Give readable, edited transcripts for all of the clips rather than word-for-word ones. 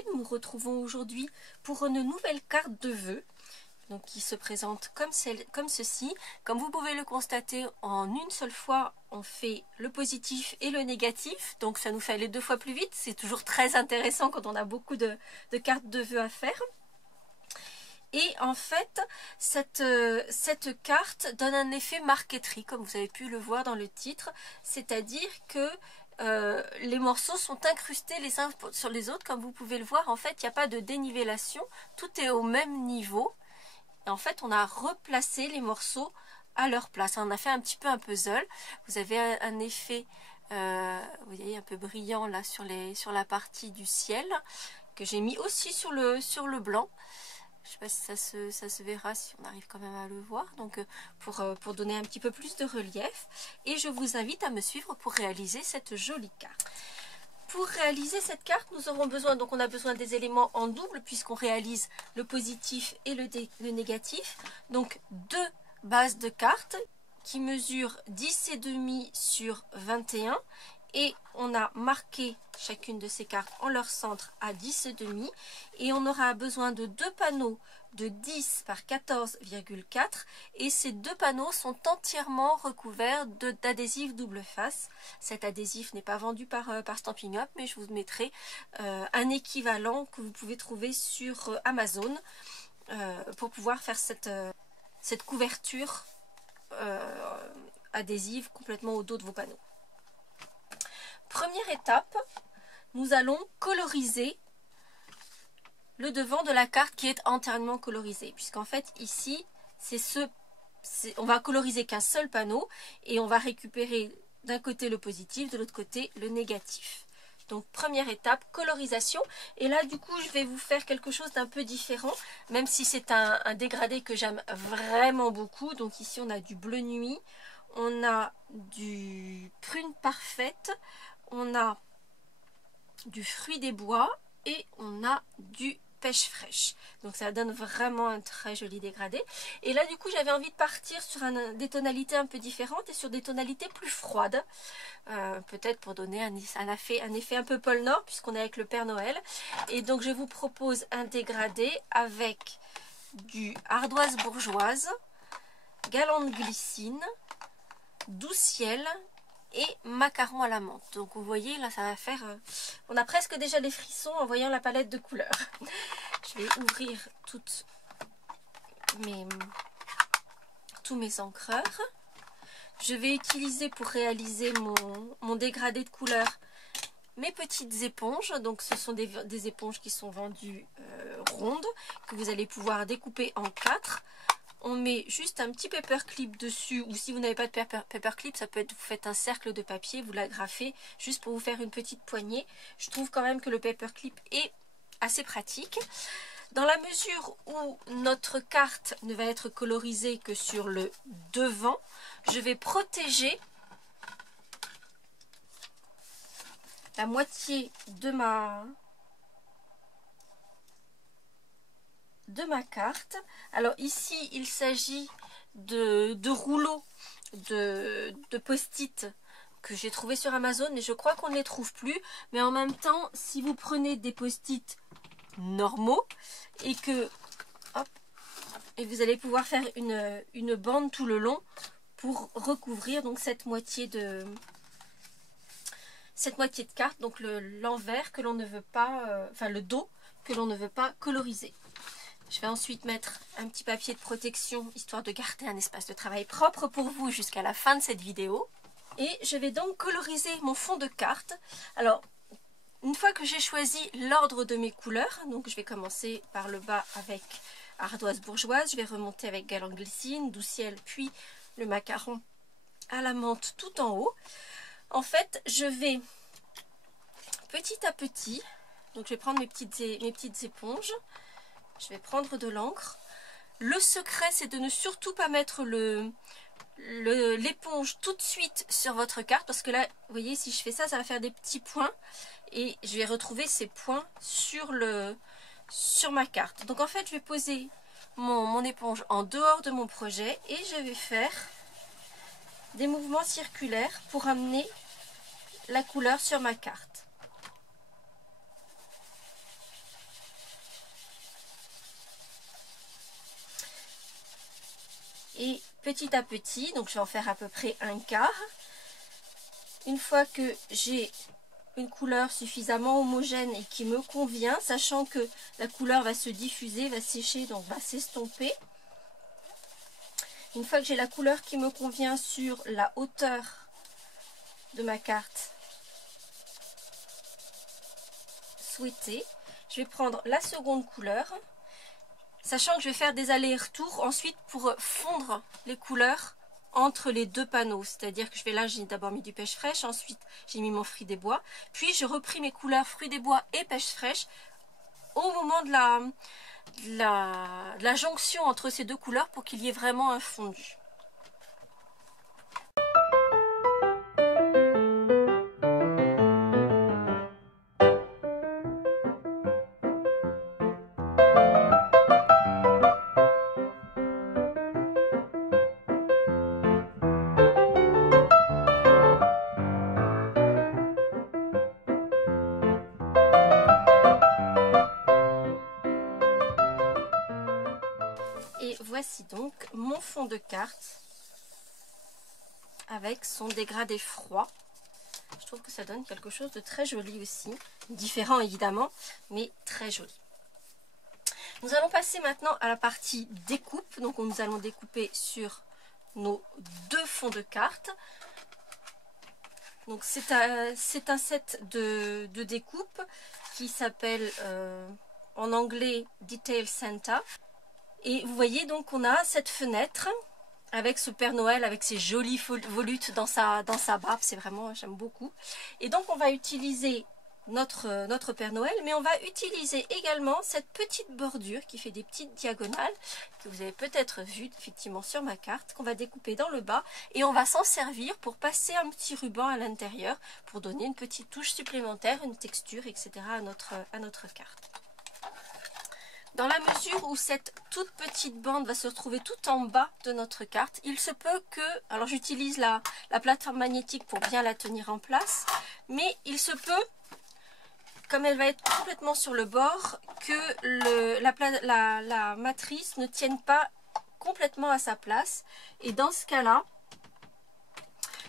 Crochet. Nous nous retrouvons aujourd'hui pour une nouvelle carte de vœux, donc qui se présente comme ceci. Comme vous pouvez le constater, en une seule fois, on fait le positif et le négatif, donc ça nous fait aller 2 fois plus vite. C'est toujours très intéressant quand on a beaucoup de cartes de vœux à faire. Et en fait, cette carte donne un effet marqueterie, comme vous avez pu le voir dans le titre, c'est-à-dire que les morceaux sont incrustés les uns sur les autres. Comme vous pouvez le voir, en fait, il n'y a pas de dénivellation, tout est au même niveau. Et en fait, on a replacé les morceaux à leur place. On a fait un petit peu un puzzle. Vous avez un effet, vous voyez, un peu brillant là sur la partie du ciel, que j'ai mis aussi sur le blanc. Je ne sais pas si ça se verra, si on arrive quand même à le voir, donc pour donner un petit peu plus de relief. Et je vous invite à me suivre pour réaliser cette jolie carte. Pour réaliser cette carte, nous aurons besoin, donc on a besoin des éléments en double puisqu'on réalise le positif et le négatif. Donc 2 bases de cartes qui mesurent 10,5 sur 21. Et on a marqué chacune de ces cartes en leur centre à 10,5. Et on aura besoin de 2 panneaux de 10 par 14,4. Et ces 2 panneaux sont entièrement recouverts d'adhésif double face. Cet adhésif n'est pas vendu par Stampin' Up, mais je vous mettrai un équivalent que vous pouvez trouver sur Amazon pour pouvoir faire cette couverture adhésive complètement au dos de vos panneaux. Première étape, nous allons coloriser le devant de la carte qui est entièrement colorisé. Puisqu'en fait, ici, on va coloriser qu'un seul panneau et on va récupérer d'un côté le positif, de l'autre côté le négatif. Donc, première étape, colorisation. Et là, du coup, je vais vous faire quelque chose d'un peu différent, même si c'est un dégradé que j'aime vraiment beaucoup. Donc, ici, on a du bleu nuit, on a du prune parfaite, on a du fruit des bois et on a du pêche fraîche. Donc ça donne vraiment un très joli dégradé. Et là du coup j'avais envie de partir sur des tonalités un peu différentes et sur des tonalités plus froides. Peut-être pour donner un effet un peu pôle Nord puisqu'on est avec le Père Noël. Et donc je vous propose un dégradé avec du ardoise bourgeoise, galande glycine, doux ciel et macaron à la menthe. Donc vous voyez là ça va faire on a presque déjà des frissons en voyant la palette de couleurs. Je vais ouvrir tous mes encreurs. Je vais utiliser pour réaliser mon dégradé de couleurs mes petites éponges. Donc ce sont des éponges qui sont vendues rondes que vous allez pouvoir découper en 4. On met juste un petit paperclip dessus, ou si vous n'avez pas de paperclip, ça peut être, vous faites un cercle de papier, vous l'agrafez juste pour vous faire une petite poignée. Je trouve quand même que le paperclip est assez pratique. Dans la mesure où notre carte ne va être colorisée que sur le devant, je vais protéger la moitié de ma carte. Alors ici il s'agit de rouleaux de post-it que j'ai trouvé sur Amazon, mais je crois qu'on ne les trouve plus. Mais en même temps, si vous prenez des post-it normaux et que hop, et vous allez pouvoir faire une bande tout le long pour recouvrir donc cette moitié de carte, donc l'envers que l'on ne veut pas, enfin le dos que l'on ne veut pas coloriser. Je vais ensuite mettre un petit papier de protection, histoire de garder un espace de travail propre pour vous jusqu'à la fin de cette vidéo. Et je vais donc coloriser mon fond de carte. Alors, une fois que j'ai choisi l'ordre de mes couleurs, donc je vais commencer par le bas avec ardoise bourgeoise, je vais remonter avec galande glycine, doux ciel, puis le macaron à la menthe tout en haut. En fait, je vais petit à petit, donc je vais prendre mes petites éponges. Je vais prendre de l'encre. Le secret, c'est de ne surtout pas mettre l'éponge tout de suite sur votre carte. Parce que là, vous voyez, si je fais ça, ça va faire des petits points. Et je vais retrouver ces points sur ma carte. Donc en fait, je vais poser mon éponge en dehors de mon projet. Et je vais faire des mouvements circulaires pour amener la couleur sur ma carte. Et petit à petit, donc je vais en faire à peu près un quart. Une fois que j'ai une couleur suffisamment homogène et qui me convient, sachant que la couleur va se diffuser, va sécher, donc va s'estomper. Une fois que j'ai la couleur qui me convient sur la hauteur de ma carte souhaitée, je vais prendre la seconde couleur, sachant que je vais faire des allers-retours ensuite pour fondre les couleurs entre les deux panneaux. C'est-à-dire que là, j'ai d'abord mis du pêche fraîche, ensuite j'ai mis mon fruit des bois, puis j'ai repris mes couleurs fruits des bois et pêche fraîche au moment de la jonction entre ces deux couleurs pour qu'il y ait vraiment un fondu. Et voici donc mon fond de carte avec son dégradé froid. Je trouve que ça donne quelque chose de très joli aussi. Différent évidemment, mais très joli. Nous allons passer maintenant à la partie découpe. Donc nous allons découper sur nos deux fonds de carte. Donc c'est un set de découpe qui s'appelle en anglais Detail Center. Et vous voyez donc on a cette fenêtre avec ce Père Noël, avec ses jolies volutes dans sa barbe. C'est vraiment, j'aime beaucoup. Et donc on va utiliser notre Père Noël, mais on va utiliser également cette petite bordure qui fait des petites diagonales, que vous avez peut-être vu effectivement sur ma carte, qu'on va découper dans le bas. Et on va s'en servir pour passer un petit ruban à l'intérieur, pour donner une petite touche supplémentaire, une texture, etc. à notre carte. Dans la mesure où cette toute petite bande va se retrouver tout en bas de notre carte, il se peut que, alors j'utilise la plateforme magnétique pour bien la tenir en place, mais il se peut, comme elle va être complètement sur le bord, que la matrice ne tienne pas complètement à sa place. Et dans ce cas-là,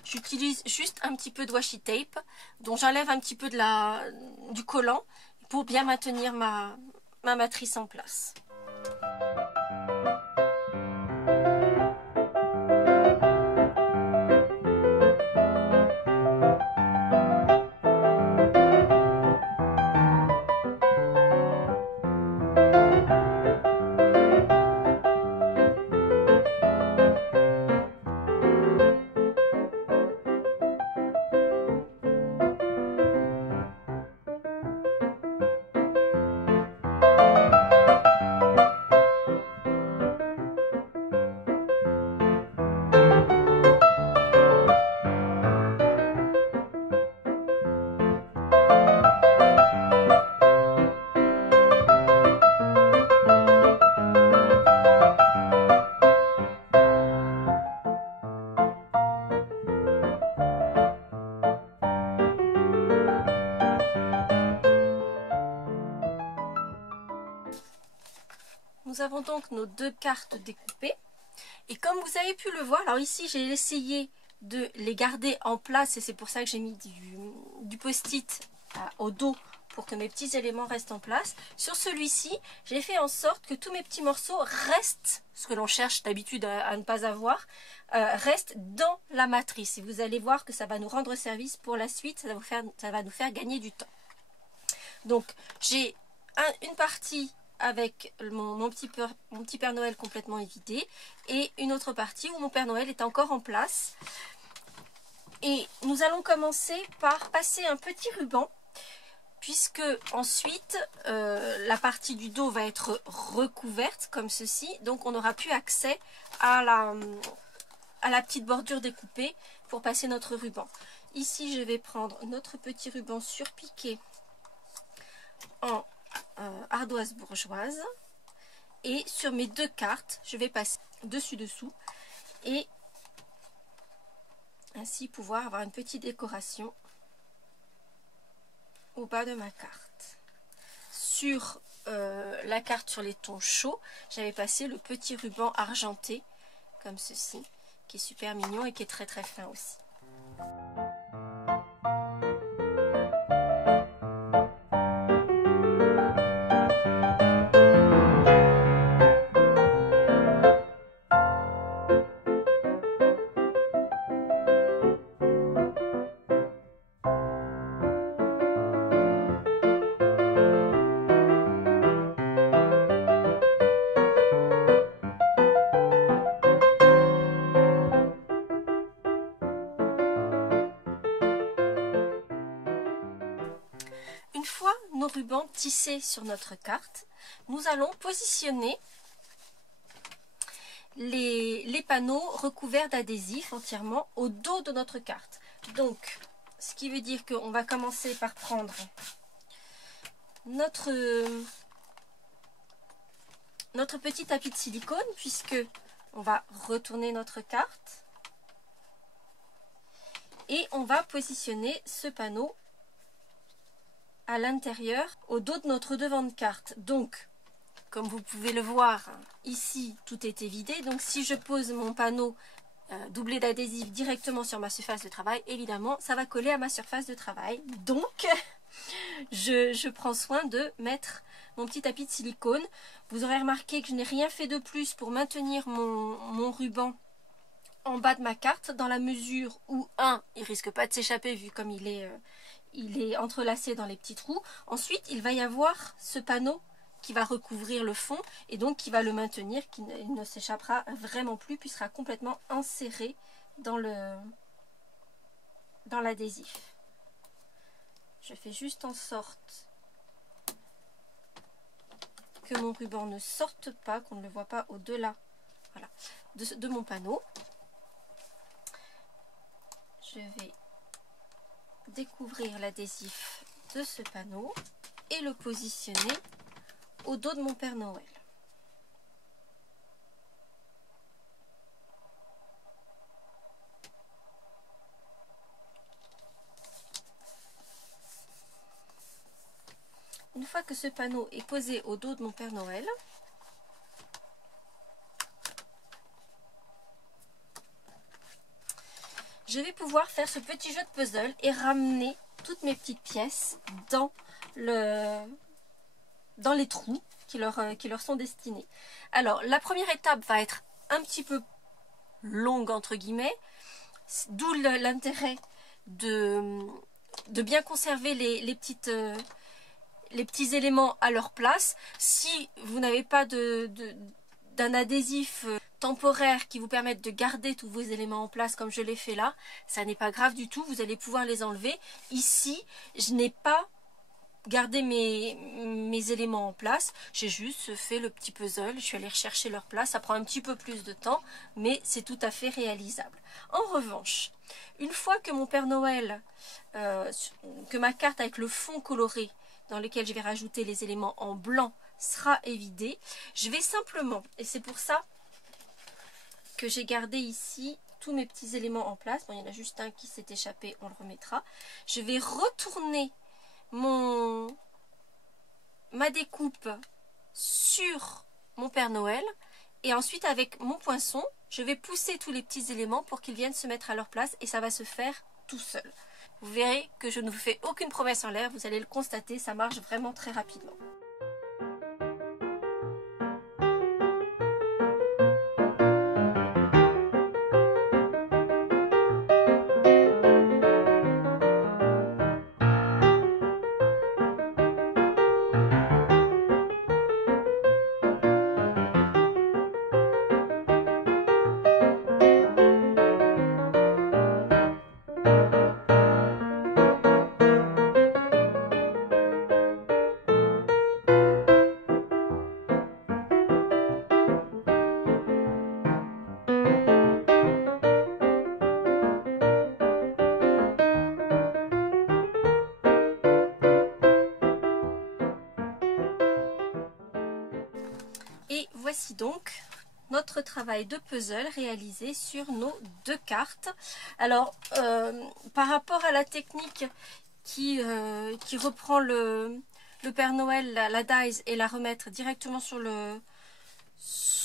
j'utilise juste un petit peu de washi tape, dont j'enlève un petit peu du collant pour bien maintenir ma matrice en place. Nous avons donc nos deux cartes découpées. Et comme vous avez pu le voir, alors ici j'ai essayé de les garder en place et c'est pour ça que j'ai mis du post-it au dos pour que mes petits éléments restent en place. Sur celui-ci, j'ai fait en sorte que tous mes petits morceaux restent, ce que l'on cherche d'habitude à ne pas avoir, restent dans la matrice. Et vous allez voir que ça va nous rendre service pour la suite, ça va nous faire gagner du temps. Donc j'ai une partie avec mon petit Père Noël complètement évidé et une autre partie où mon Père Noël est encore en place. Et nous allons commencer par passer un petit ruban, puisque ensuite la partie du dos va être recouverte comme ceci, donc on n'aura plus accès à la petite bordure découpée pour passer notre ruban. Ici je vais prendre notre petit ruban surpiqué en ardoise bourgeoise et sur mes deux cartes je vais passer dessus-dessous et ainsi pouvoir avoir une petite décoration au bas de ma carte. Sur la carte sur les tons chauds, j'avais passé le petit ruban argenté comme ceci, qui est super mignon et qui est très très fin aussi. Une fois nos rubans tissés sur notre carte, nous allons positionner les panneaux recouverts d'adhésif entièrement au dos de notre carte. Donc, ce qui veut dire qu'on va commencer par prendre notre petit tapis de silicone, puisque on va retourner notre carte et on va positionner ce panneau à l'intérieur, au dos de notre devant de carte. Donc, comme vous pouvez le voir, ici, tout est évidé. Donc, si je pose mon panneau doublé d'adhésif directement sur ma surface de travail, évidemment, ça va coller à ma surface de travail. Donc, je prends soin de mettre mon petit tapis de silicone. Vous aurez remarqué que je n'ai rien fait de plus pour maintenir mon ruban en bas de ma carte, dans la mesure où, il risque pas de s'échapper vu comme il est entrelacé dans les petits trous. Ensuite, il va y avoir ce panneau qui va recouvrir le fond et donc qui va le maintenir, qui ne s'échappera vraiment plus, puis sera complètement inséré dans l'adhésif. Je fais juste en sorte que mon ruban ne sorte pas, qu'on ne le voit pas au-delà, voilà, de mon panneau. Je vais découvrir l'adhésif de ce panneau et le positionner au dos de mon Père Noël. Une fois que ce panneau est posé au dos de mon Père Noël, je vais pouvoir faire ce petit jeu de puzzle et ramener toutes mes petites pièces dans les trous qui leur sont destinés. Alors, la première étape va être un petit peu longue, entre guillemets, d'où l'intérêt de bien conserver les petits éléments à leur place. Si vous n'avez pas d'un adhésif temporaire qui vous permette de garder tous vos éléments en place comme je l'ai fait là, ça n'est pas grave du tout, vous allez pouvoir les enlever. Ici, je n'ai pas gardé mes éléments en place, j'ai juste fait le petit puzzle, je suis allée rechercher leur place, ça prend un petit peu plus de temps, mais c'est tout à fait réalisable. En revanche, une fois que mon Père Noël, que ma carte avec le fond coloré, dans lequel je vais rajouter les éléments en blanc, sera évidée, je vais simplement, et c'est pour ça que j'ai gardé ici tous mes petits éléments en place, bon, il y en a juste un qui s'est échappé, on le remettra, je vais retourner ma découpe sur mon Père Noël et ensuite avec mon poinçon, je vais pousser tous les petits éléments pour qu'ils viennent se mettre à leur place et ça va se faire tout seul. Vous verrez que je ne vous fais aucune promesse en l'air, vous allez le constater, ça marche vraiment très rapidement. Et voici donc notre travail de puzzle réalisé sur nos deux cartes. Alors, par rapport à la technique qui reprend le Père Noël, la dies, et la remettre directement sur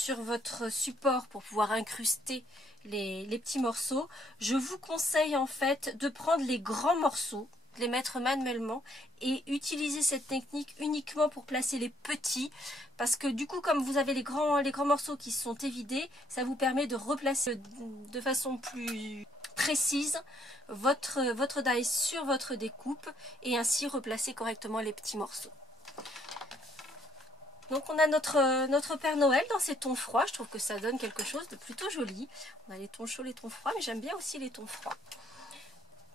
sur votre support pour pouvoir incruster les petits morceaux, je vous conseille en fait de prendre les grands morceaux, de les mettre manuellement et utiliser cette technique uniquement pour placer les petits, parce que du coup comme vous avez les grands morceaux qui sont évidés, ça vous permet de replacer de façon plus précise votre die sur votre découpe et ainsi replacer correctement les petits morceaux. Donc on a notre Père Noël dans ces tons froids. Je trouve que ça donne quelque chose de plutôt joli. On a les tons chauds, les tons froids, mais j'aime bien aussi les tons froids.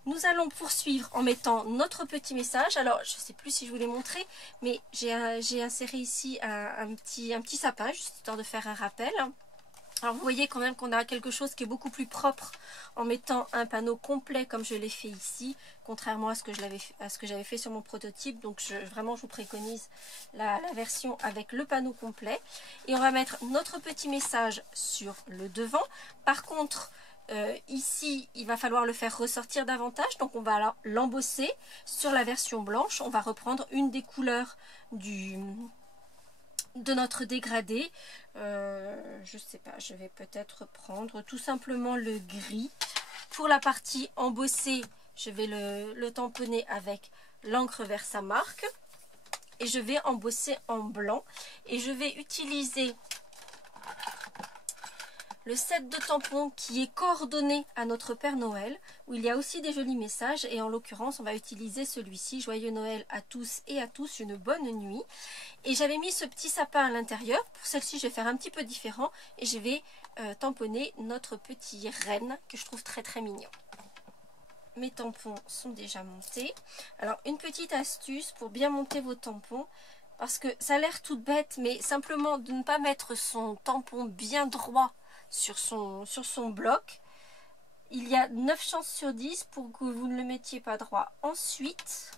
Nous allons poursuivre en mettant notre petit message. Alors je ne sais plus si je vous l'ai montré, mais j'ai inséré ici un petit sapin, juste histoire de faire un rappel. Alors vous voyez quand même qu'on a quelque chose qui est beaucoup plus propre en mettant un panneau complet comme je l'ai fait ici, contrairement à ce que j'avais fait sur mon prototype. Donc vraiment je vous préconise la version avec le panneau complet. Et on va mettre notre petit message sur le devant. Par contre, ici il va falloir le faire ressortir davantage, donc on va l'embosser. Sur la version blanche, on va reprendre une des couleurs de notre dégradé. Je sais pas, je vais peut-être prendre tout simplement le gris. Pour la partie embossée, je vais le tamponner avec l'encre Versamark et je vais embosser en blanc et je vais utiliser le set de tampons qui est coordonné à notre Père Noël, où il y a aussi des jolis messages, et en l'occurrence on va utiliser celui-ci, Joyeux Noël à tous et à tous, une bonne nuit. Et j'avais mis ce petit sapin à l'intérieur. Pour celle-ci je vais faire un petit peu différent et je vais tamponner notre petit renne que je trouve très très mignon. Mes tampons sont déjà montés. Alors une petite astuce pour bien monter vos tampons, parce que ça a l'air tout bête, mais simplement de ne pas mettre son tampon bien droit sur son bloc, il y a 9 chances sur 10 pour que vous ne le mettiez pas droit ensuite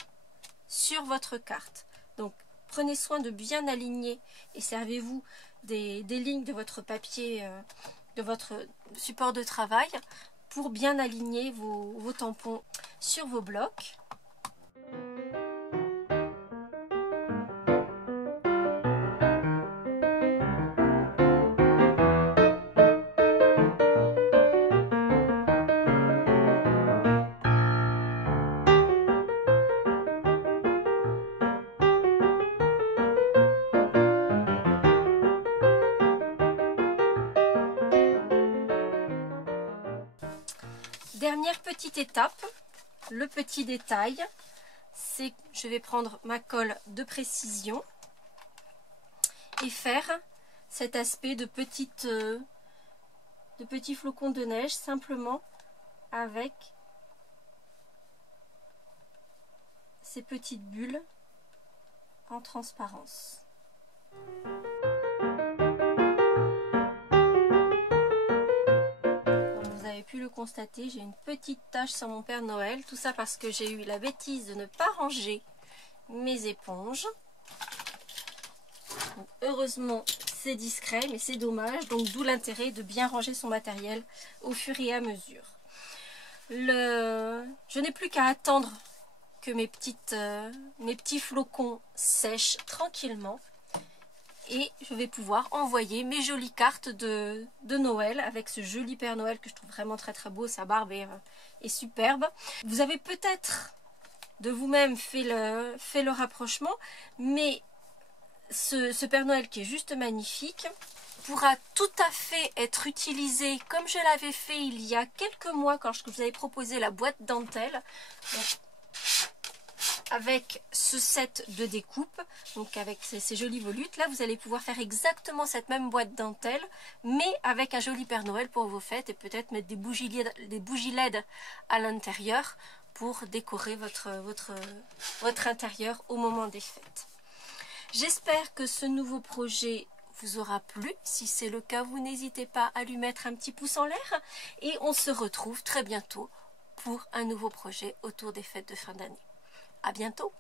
sur votre carte. Donc prenez soin de bien aligner et servez-vous des lignes de votre papier, de votre support de travail pour bien aligner vos tampons sur vos blocs. Dernière petite étape, le petit détail, c'est que je vais prendre ma colle de précision et faire cet aspect de petits flocons de neige simplement avec ces petites bulles en transparence. Pu le constater, j'ai une petite tache sur mon Père Noël, tout ça parce que j'ai eu la bêtise de ne pas ranger mes éponges. Donc, heureusement c'est discret, mais c'est dommage, donc d'où l'intérêt de bien ranger son matériel au fur et à mesure. Je n'ai plus qu'à attendre que mes petits flocons sèchent tranquillement. Et je vais pouvoir envoyer mes jolies cartes de Noël avec ce joli Père Noël que je trouve vraiment très très beau. Sa barbe est superbe. Vous avez peut-être de vous-même fait le rapprochement, mais ce Père Noël qui est juste magnifique pourra tout à fait être utilisé comme je l'avais fait il y a quelques mois quand je vous avais proposé la boîte dentelle. Donc, avec ce set de découpe, donc avec ces jolies volutes, là vous allez pouvoir faire exactement cette même boîte dentelle, mais avec un joli Père Noël pour vos fêtes et peut-être mettre des bougies LED à l'intérieur pour décorer votre intérieur au moment des fêtes. J'espère que ce nouveau projet vous aura plu. Si c'est le cas, vous n'hésitez pas à lui mettre un petit pouce en l'air et on se retrouve très bientôt pour un nouveau projet autour des fêtes de fin d'année. À bientôt!